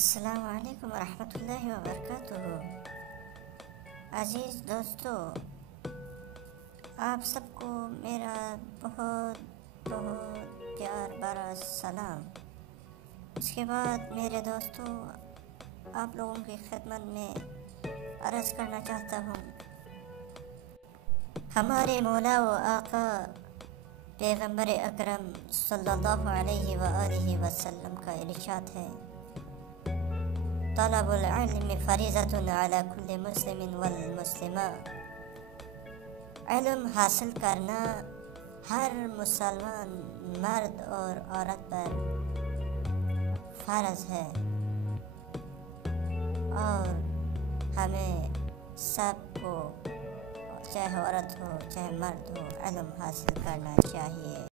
अस्सलाम वालेकुम रहमतुल्लाहि व बरकातुहू। अज़ीज़ दोस्तों, आप सबको मेरा बहुत बहुत प्यार भरा सलाम। उसके बाद मेरे दोस्तों, आप लोगों की खिदमत में अर्ज़ करना चाहता हूँ, हमारे मौला व आका पैगम्बर अकरम सल्लल्लाहु अलैहि व आलिहि वसल्लम का इरशाद है, तलबुल इल्म फरीज़तुन अला कुल्लि मुस्लिमिन वल मुस्लिमा। इल्म हासिल करना हर मुसलमान मर्द और औरत पर फ़र्ज़ है और हमें सबको, चाहे औरत हो चाहे मर्द हो, इल्म हासिल करना चाहिए।